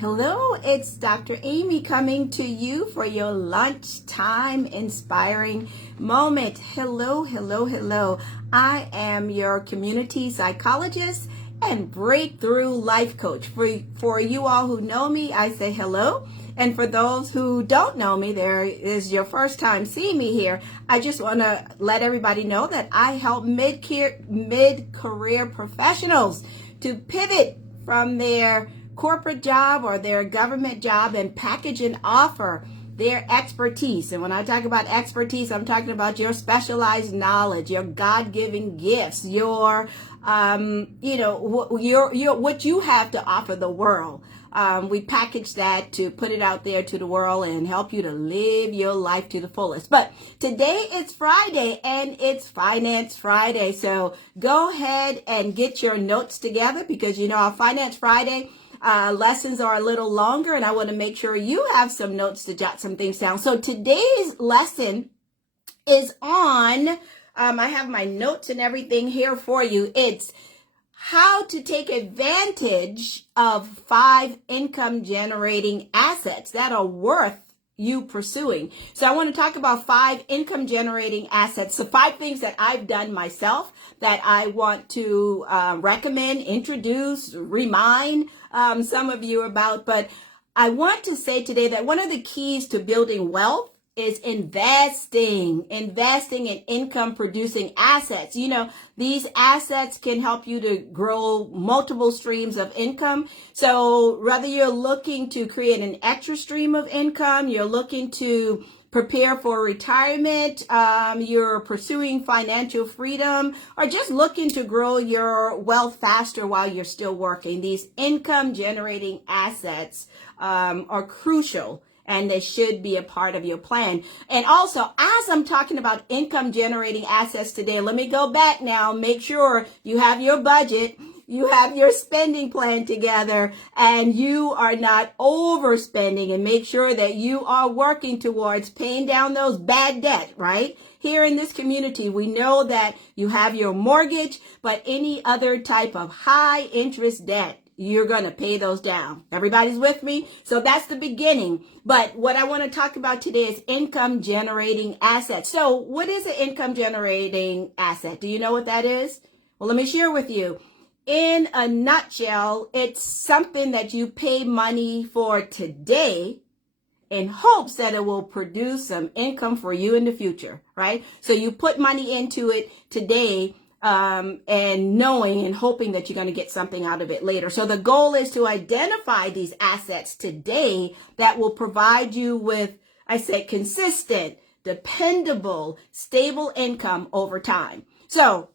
Hello, it's Dr. Amy coming to you for your lunchtime inspiring moment. Hello, hello, hello. I am your community psychologist and breakthrough life coach. For you all who know me, I say hello. And for those who don't know me, there is your first time seeing me here. I just want to let everybody know that I help mid-career professionals to pivot from their corporate job or their government job and package and offer their expertise. And when I talk about expertise, I'm talking about your specialized knowledge, your God-given gifts, your what you have to offer the world. We package that to put it out there to the world and help you to live your life to the fullest. But today it's Friday and it's Finance Friday. So go ahead and get your notes together because on Finance Friday, lessons are a little longer and I want to make sure you have some notes to jot some things down. So today's lesson is on, I have my notes and everything here for you. It's how to take advantage of 5 income generating assets that are worth you pursuing. So I want to talk about 5 income generating assets. So 5 things that I've done myself that I want to recommend, introduce, remind some of you about. But I want to say today that one of the keys to building wealth is investing in income producing assets. These assets can help you to grow multiple streams of income. So whether you're looking to create an extra stream of income, you're looking to prepare for retirement, you're pursuing financial freedom, or just looking to grow your wealth faster while you're still working, these income generating assets are crucial. And they should be a part of your plan. And also, as I'm talking about income generating assets today, let me go back now. Make sure you have your budget, you have your spending plan together, and you are not overspending. And make sure that you are working towards paying down those bad debt, right? Here in this community, we know that you have your mortgage, but any other type of high interest debt, you're going to pay those down. Everybody's with me? So that's the beginning. But what I want to talk about today is income generating assets. So what is an income generating asset? Do you know what that is? Well, let me share with you. In a nutshell, it's something that you pay money for today in hopes that it will produce some income for you in the future, right? So you put money into it today and knowing and hoping that you're going to get something out of it later. So the goal is to identify these assets today that will provide you with, I say, consistent, dependable, stable income over time. So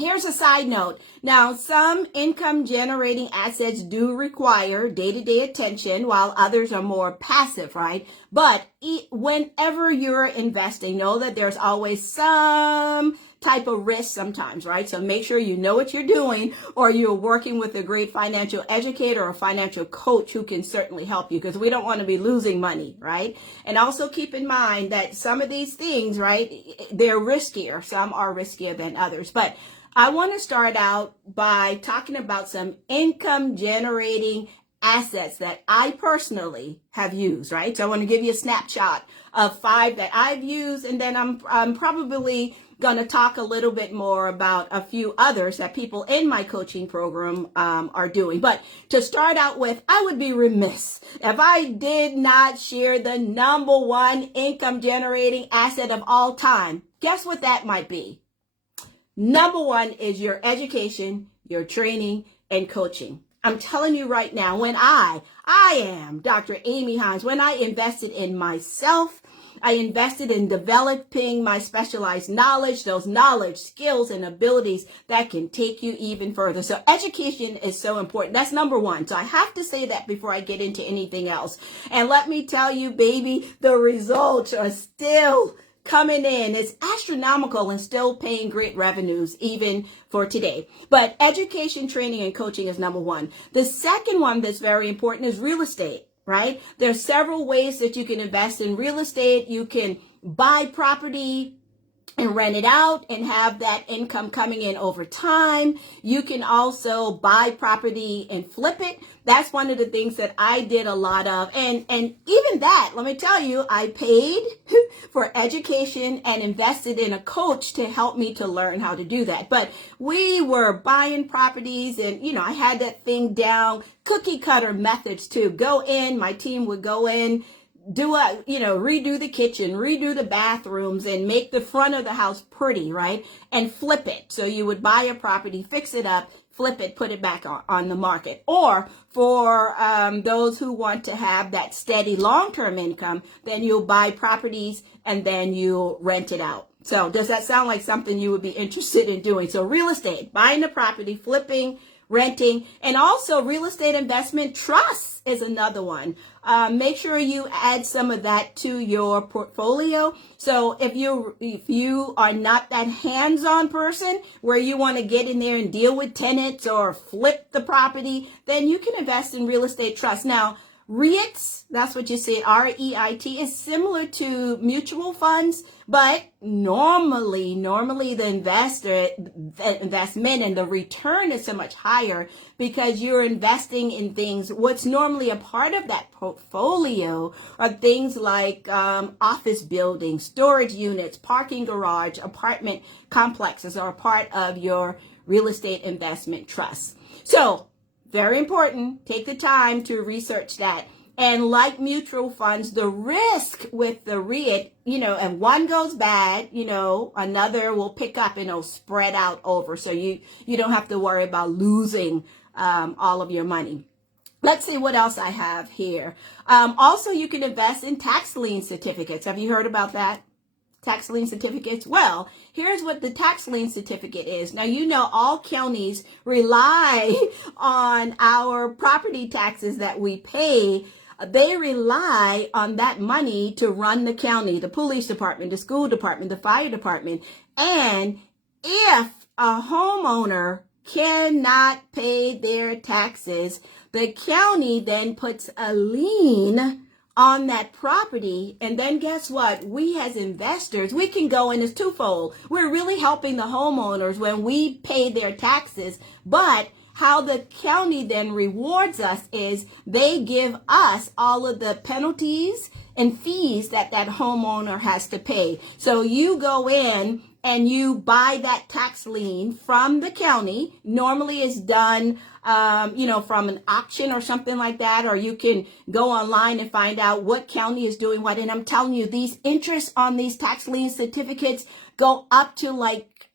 here's a side note. Now, some income generating assets do require day-to-day attention while others are more passive, right? But whenever you're investing, know that there's always some type of risk sometimes, right? So make sure you know what you're doing, or you're working with a great financial educator or financial coach who can certainly help you, because we don't want to be losing money, right? And also keep in mind that some of these things, right, they're riskier. Some are riskier than others. But I want to start out by talking about some income generating assets that I personally have used, right? So I want to give you a snapshot of 5 that I've used, and then I'm probably going to talk a little bit more about a few others that people in my coaching program are doing. But to start out with, I would be remiss if I did not share the number 1 income generating asset of all time. Guess what that might be? Number 1 is your education, your training, and coaching. I'm telling you right now, when I am Dr. Amy Hines, when I invested in myself, I invested in developing my specialized knowledge, those knowledge, skills, and abilities that can take you even further. So education is so important. That's number 1. So I have to say that before I get into anything else. And let me tell you, baby, the results are still coming in. It's astronomical and still paying great revenues even for today. But education, training, and coaching is number 1. The second one that's very important is real estate. Right? There's several ways that you can invest in real estate. You can buy property and rent it out and have that income coming in over time. You can also buy property and flip it. That's one of the things that I did a lot of. And even that, let me tell you, I paid for education and invested in a coach to help me to learn how to do that. But we were buying properties and, I had that thing down, cookie cutter methods to go in. My team would go in, redo the kitchen, redo the bathrooms, and make the front of the house pretty, right? And flip it. So you would buy a property, fix it up, flip it, put it back on the market. Or for those who want to have that steady long-term income, then you'll buy properties and then you rent it out. So does that sound like something you would be interested in doing? So real estate, buying the property, flipping, renting, and also real estate investment trusts is another one. Make sure you add some of that to your portfolio. So if you are not that hands-on person where you want to get in there and deal with tenants or flip the property, then you can invest in real estate trusts. Now, REITs, that's what you say, REIT, is similar to mutual funds, but normally the investment and the return is so much higher because you're investing in things. What's normally a part of that portfolio are things like office buildings, storage units, parking garage, apartment complexes are a part of your real estate investment trust. So very important. Take the time to research that. And like mutual funds, the risk with the REIT, if one goes bad, another will pick up and it'll spread out over. So you don't have to worry about losing all of your money. Let's see what else I have here. Also, you can invest in tax lien certificates. Have you heard about that? Tax lien certificates? Well, here's what the tax lien certificate is. Now, all counties rely on our property taxes that we pay. They rely on that money to run the county, the police department, the school department, the fire department. And if a homeowner cannot pay their taxes, the county then puts a lien on that property. And then guess what? We as investors, we can go in as twofold. We're really helping the homeowners when we pay their taxes, but how the county then rewards us is they give us all of the penalties and fees that homeowner has to pay. So you go in and you buy that tax lien from the county. Normally it's done, from an auction or something like that, or you can go online and find out what county is doing what. And I'm telling you, these interests on these tax lien certificates go up to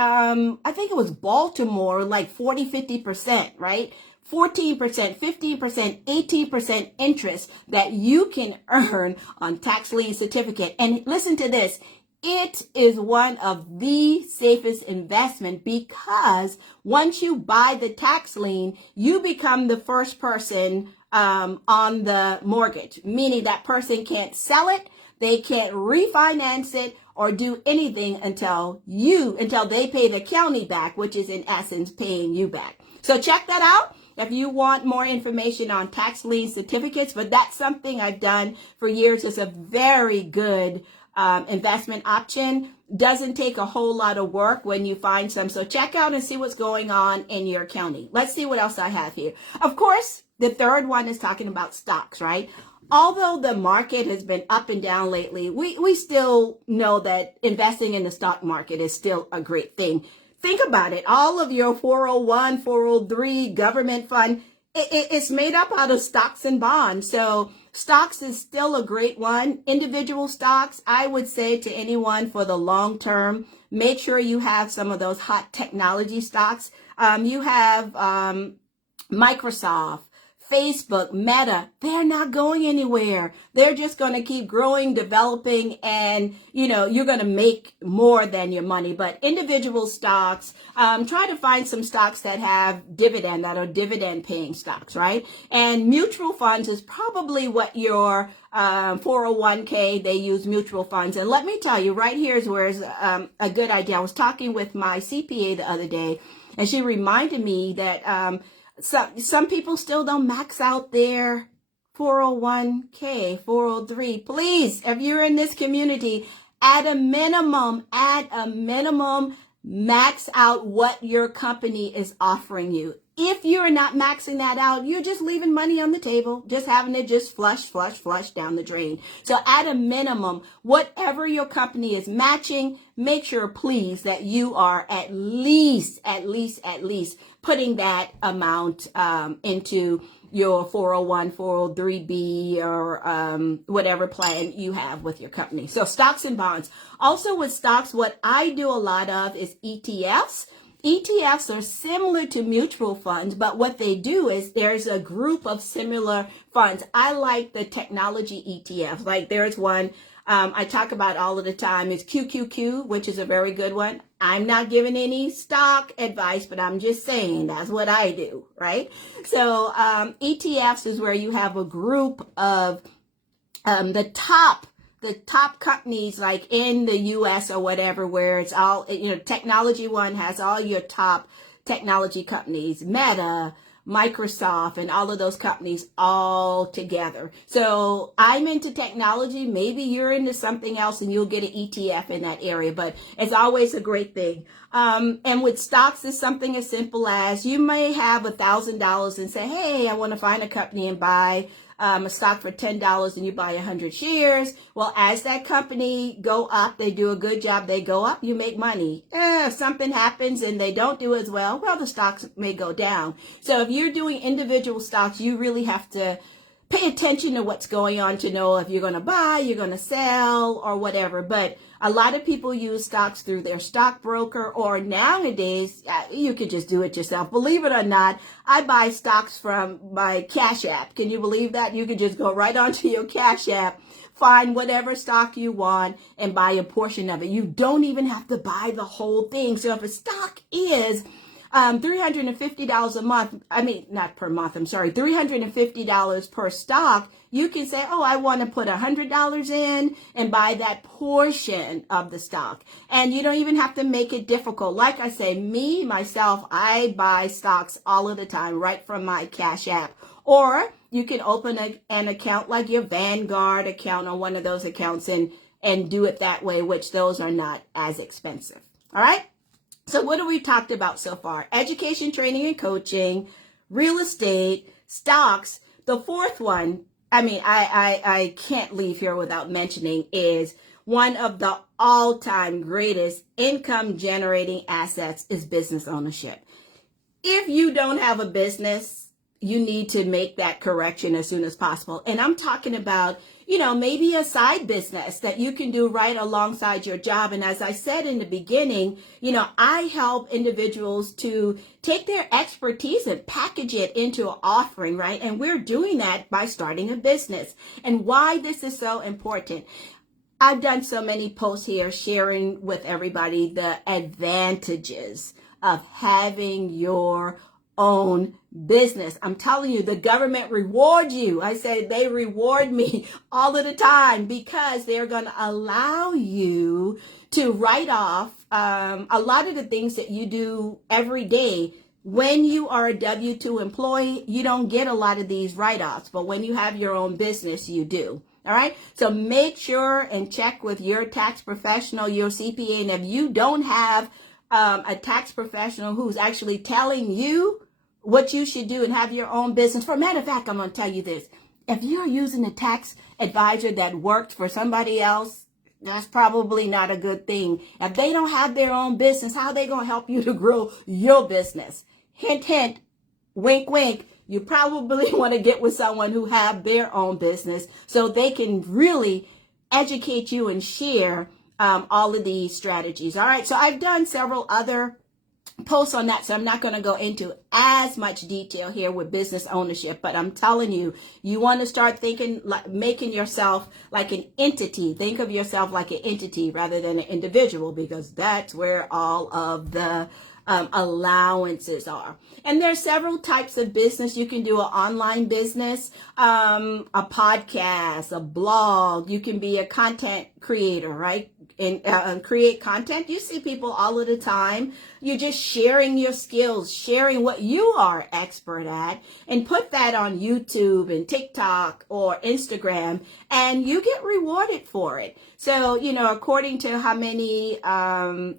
I think it was Baltimore, like 40-50%, right? 14%, 15%, 18% interest that you can earn on tax lien certificate. And listen to this. It is one of the safest investment because once you buy the tax lien, you become the first person on the mortgage, meaning that person can't sell it, they can't refinance it or do anything until they pay the county back, which is in essence paying you back. So check that out if you want more information on tax lien certificates, but that's something I've done for years. It's a very good investment option. Doesn't take a whole lot of work when you find some. So check out and see what's going on in your county. Let's see what else I have here. Of course, the third one is talking about stocks, right? Although the market has been up and down lately, we still know that investing in the stock market is still a great thing. Think about it. All of your 401, 403 government fund, it's made up out of stocks and bonds. So stocks is still a great one. Individual stocks, I would say to anyone for the long term, make sure you have some of those hot technology stocks. You have Microsoft, Facebook, Meta, they're not going anywhere. They're just going to keep growing, developing, and, you're going to make more than your money. But individual stocks, try to find some stocks that have dividend, that are dividend paying stocks, right? And mutual funds is probably what your 401k, they use mutual funds. And let me tell you, right here is where it's a good idea. I was talking with my CPA the other day, and she reminded me that some people still don't max out their 401k, 403. Please, if you're in this community, At a minimum, max out what your company is offering you. If you're not maxing that out, you're just leaving money on the table, just having it just flush down the drain. So at a minimum, whatever your company is matching, make sure, please, that you are at least putting that amount into your 401, 403B, or whatever plan you have with your company. So stocks and bonds. Also with stocks, what I do a lot of is ETFs. ETFs are similar to mutual funds, but what they do is there's a group of similar funds. I like the technology ETFs. Like there's one I talk about all of the time is QQQ, which is a very good one. I'm not giving any stock advice, but I'm just saying that's what I do, right? So ETFs is where you have a group of the top companies, like in the US or whatever, where it's all, Technology One has all your top technology companies, Meta, Microsoft, and all of those companies all together. So I'm into technology. Maybe you're into something else and you'll get an ETF in that area, but it's always a great thing. And with stocks, it's something as simple as you may have $1,000 and say, hey, I want to find a company and buy a stock for $10, and you buy 100 shares. Well, as that company go up, they do a good job, they go up, you make money. If something happens and they don't do as well, the stocks may go down. So if you're doing individual stocks, you really have to pay attention to what's going on to know if you're going to buy, you're going to sell, or whatever. But a lot of people use stocks through their stockbroker, or nowadays, you could just do it yourself. Believe it or not, I buy stocks from my Cash App. Can you believe that? You could just go right onto your Cash App, find whatever stock you want, and buy a portion of it. You don't even have to buy the whole thing. So if a stock is $350 a month, not per month, $350 per stock, you can say, oh, I want to put $100 in and buy that portion of the stock. And you don't even have to make it difficult. Like I say, myself, I buy stocks all of the time right from my Cash App. Or you can open an account like your Vanguard account or one of those accounts and do it that way, which those are not as expensive. All right? So what have we talked about so far? Education, training, and coaching, real estate, stocks. The fourth one, I can't leave here without mentioning, is one of the all-time greatest income generating assets is business ownership. If you don't have a business, you need to make that correction as soon as possible. And I'm talking about, maybe a side business that you can do right alongside your job. And as I said in the beginning, I help individuals to take their expertise and package it into an offering, right? And we're doing that by starting a business. And why this is so important. I've done so many posts here sharing with everybody the advantages of having your own business. I'm telling you, the government rewards you. I say they reward me all of the time because they're going to allow you to write off a lot of the things that you do every day. When you are a W-2 employee, you don't get a lot of these write-offs, but when you have your own business, you do. All right. So make sure and check with your tax professional, your CPA. And if you don't have a tax professional who's actually telling you what you should do and have your own business. For a matter of fact, I'm going to tell you this. If you're using a tax advisor that worked for somebody else, that's probably not a good thing. If they don't have their own business, how are they going to help you to grow your business? Hint, hint, wink, wink. You probably want to get with someone who have their own business so they can really educate you and share all of these strategies. All right. So I've done several other posts on that, so I'm not going to go into as much detail here with business ownership, but I'm telling you, you want to start thinking, making yourself like an entity. Think of yourself like an entity rather than an individual, because that's where all of the allowances are. And there's several types of business. You can do an online business, a podcast, a blog. You can be a content creator, right? And create content. You see people all of the time. You're just sharing your skills, sharing what you are expert at, and put that on YouTube and TikTok or Instagram, and you get rewarded for it. So, according to how many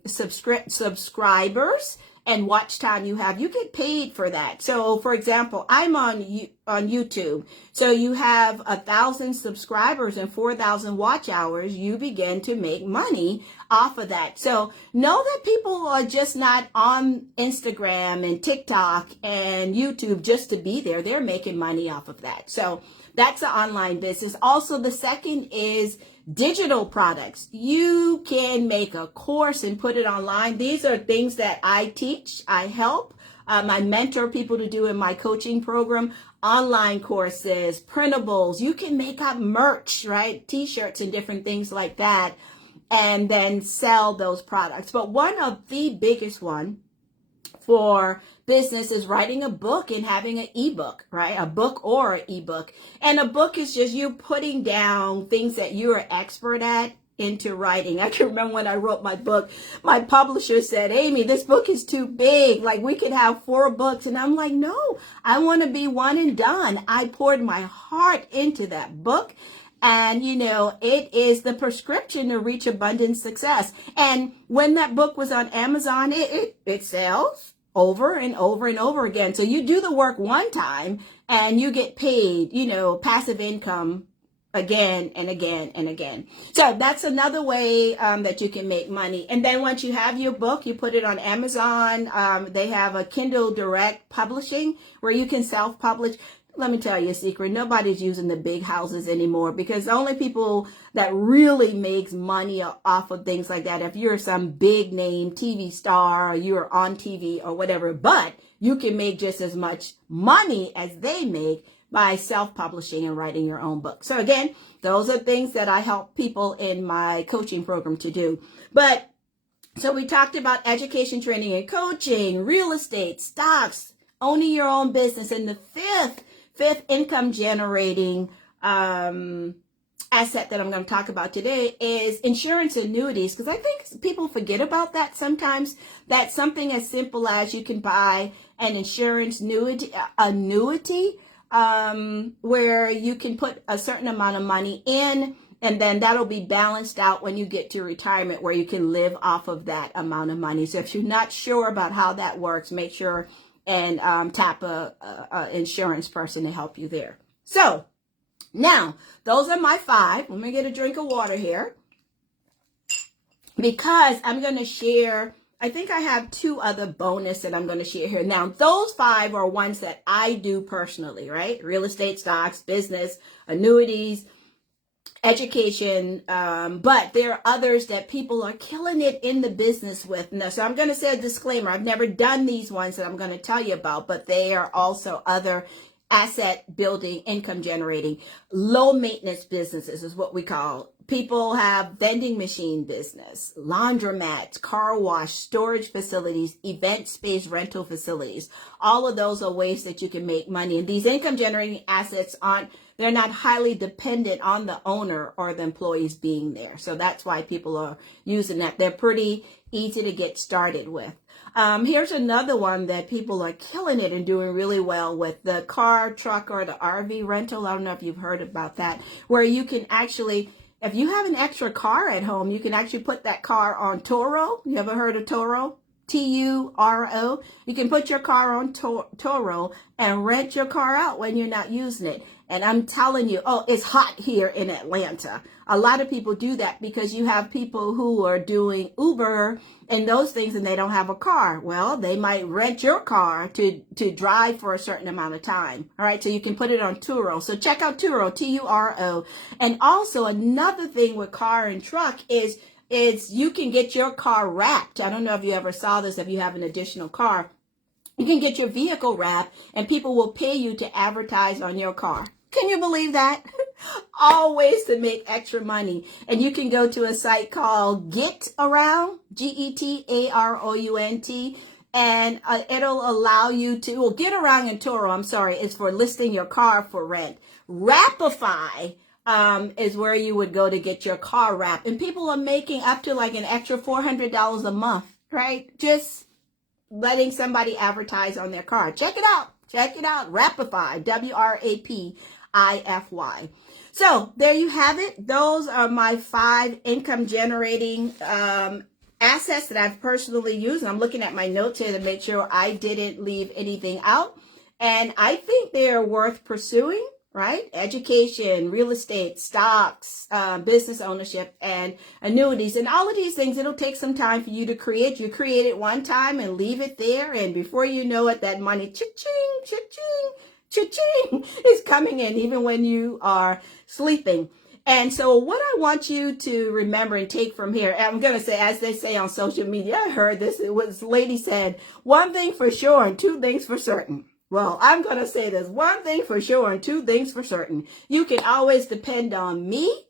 subscribers and watch time you have, you get paid for that. So, for example, I'm on YouTube. So you have 1,000 subscribers and 4,000 watch hours. You begin to make money off of that. So know that people are just not on Instagram and TikTok and YouTube just to be there. They're making money off of that. So that's an online business. Also, the second is digital products. You can make a course and put it online. These are things that I teach, I help, I mentor people to do in my coaching program. Online courses, printables. You can make up merch, right? T-shirts and different things like that, and then sell those products. But one of the biggest one for business is writing a book and having an ebook, right? A book or an ebook. And a book is just you putting down things that you're expert at into writing. I can remember when I wrote my book, my publisher said, Amy, this book is too big. Like, we could have 4 books. And I'm like, no, I want to be one and done. I poured my heart into that book. And, it is the prescription to reach abundant success. And when that book was on Amazon, it sells over and over and over again. So you do the work one time and you get paid, passive income again and again and again. So that's another way that you can make money. And then once you have your book, you put it on Amazon. They have a Kindle Direct publishing where you can self-publish. Let me tell you a secret. Nobody's using the big houses anymore, because the only people that really makes money off of things like that, if you're some big name TV star or you're on TV or whatever, but you can make just as much money as they make by self-publishing and writing your own book. So again, those are things that I help people in my coaching program to do. But so we talked about education, training, and coaching, real estate, stocks, owning your own business, and the fifth income generating asset that I'm going to talk about today is insurance annuities, because I think people forget about that sometimes. That's something as simple as you can buy an insurance annuity where you can put a certain amount of money in, and then that'll be balanced out when you get to retirement, where you can live off of that amount of money. So if you're not sure about how that works, make sure and tap a insurance person to help you there. So now, those are my 5. Let me get a drink of water here, because I'm going to share, I think I have 2 other bonus that I'm going to share here. Now, those 5 are ones that I do personally, right? Real estate, stocks, business, annuities, education, but there are others that people are killing it in the business with. Now, so I'm going to say a disclaimer. I've never done these ones that I'm going to tell you about, but they are also other asset building, income generating, low maintenance businesses is what we call. People have vending machine business, laundromats, car wash, storage facilities, event space rental facilities. All of those are ways that you can make money. And these income generating assets they're not highly dependent on the owner or the employees being there. So that's why people are using that. They're pretty easy to get started with. Here's another one that people are killing it and doing really well with: the car, truck, or the RV rental. I don't know if you've heard about that, where you can actually, if you have an extra car at home, you can actually put that car on Turo. You ever heard of Turo? Turo. You can put your car on Turo and rent your car out when you're not using it. And I'm telling you, it's hot here in Atlanta. A lot of people do that because you have people who are doing Uber and those things, and they don't have a car. Well, they might rent your car to drive for a certain amount of time. All right, so you can put it on Turo. So check out Turo, Turo. And also another thing with car and truck is you can get your car wrapped. I don't know if you ever saw this, if you have an additional car. You can get your vehicle wrapped, and people will pay you to advertise on your car. Can you believe that? All ways to make extra money. And you can go to a site called Getaround, Getarount, and it'll allow you to, Getaround and Turo, I'm sorry, is for listing your car for rent. Wrapify is where you would go to get your car wrapped. And people are making up to like an extra $400 a month, right? Just letting somebody advertise on their car. Check it out. Check it out. Wrapify, WRAPIFY. So there you have it. Those are my 5 income generating assets that I've personally used. I'm looking at my notes here to make sure I didn't leave anything out. And I think they are worth pursuing, right? Education, real estate, stocks, business ownership, and annuities. And all of these things, it'll take some time for you to create. You create it one time and leave it there. And before you know it, that money, cha-ching, cha-ching, cha-ching, is coming in even when you are sleeping. And so what I want you to remember and take from here, I'm going to say, as they say on social media, I heard this, it was, lady said, one thing for sure and 2 things for certain. Well, I'm going to say this, 1 thing for sure and 2 things for certain. You can always depend on me,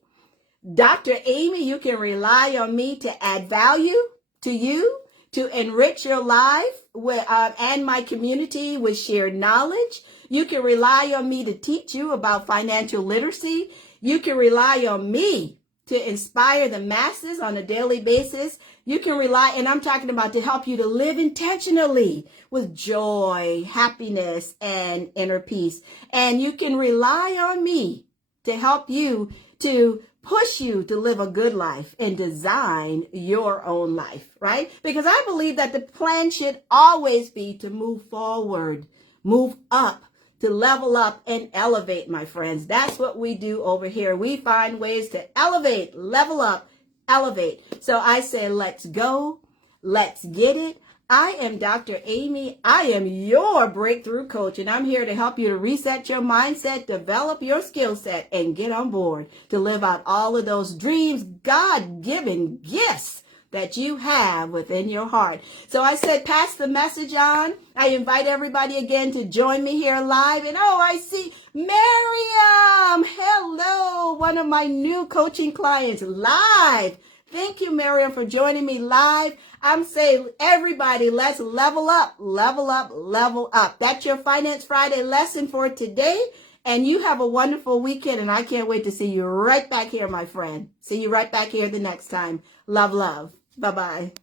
Dr. Amy. You can rely on me to add value to you, to enrich your life with, and my community with shared knowledge. You can rely on me to teach you about financial literacy. You can rely on me to inspire the masses on a daily basis. You can rely, and I'm talking about to help you to live intentionally with joy, happiness, and inner peace. And you can rely on me to help you to push you to live a good life and design your own life, right? Because I believe that the plan should always be to move forward, move up, to level up and elevate, my friends. That's what we do over here. We find ways to elevate, level up, elevate. So I say, let's go. Let's get it. I am Dr. Amy. I am your breakthrough coach, and I'm here to help you to reset your mindset, develop your skill set, and get on board to live out all of those dreams, God-given gifts that you have within your heart. So I said, pass the message on. I invite everybody again to join me here live. And oh, I see Miriam. Hello, one of my new coaching clients live. Thank you, Miriam, for joining me live. I'm saying, everybody, let's level up, level up, level up. That's your Finance Friday lesson for today. And you have a wonderful weekend, and I can't wait to see you right back here, my friend. See you right back here the next time. Love, love. Bye-bye.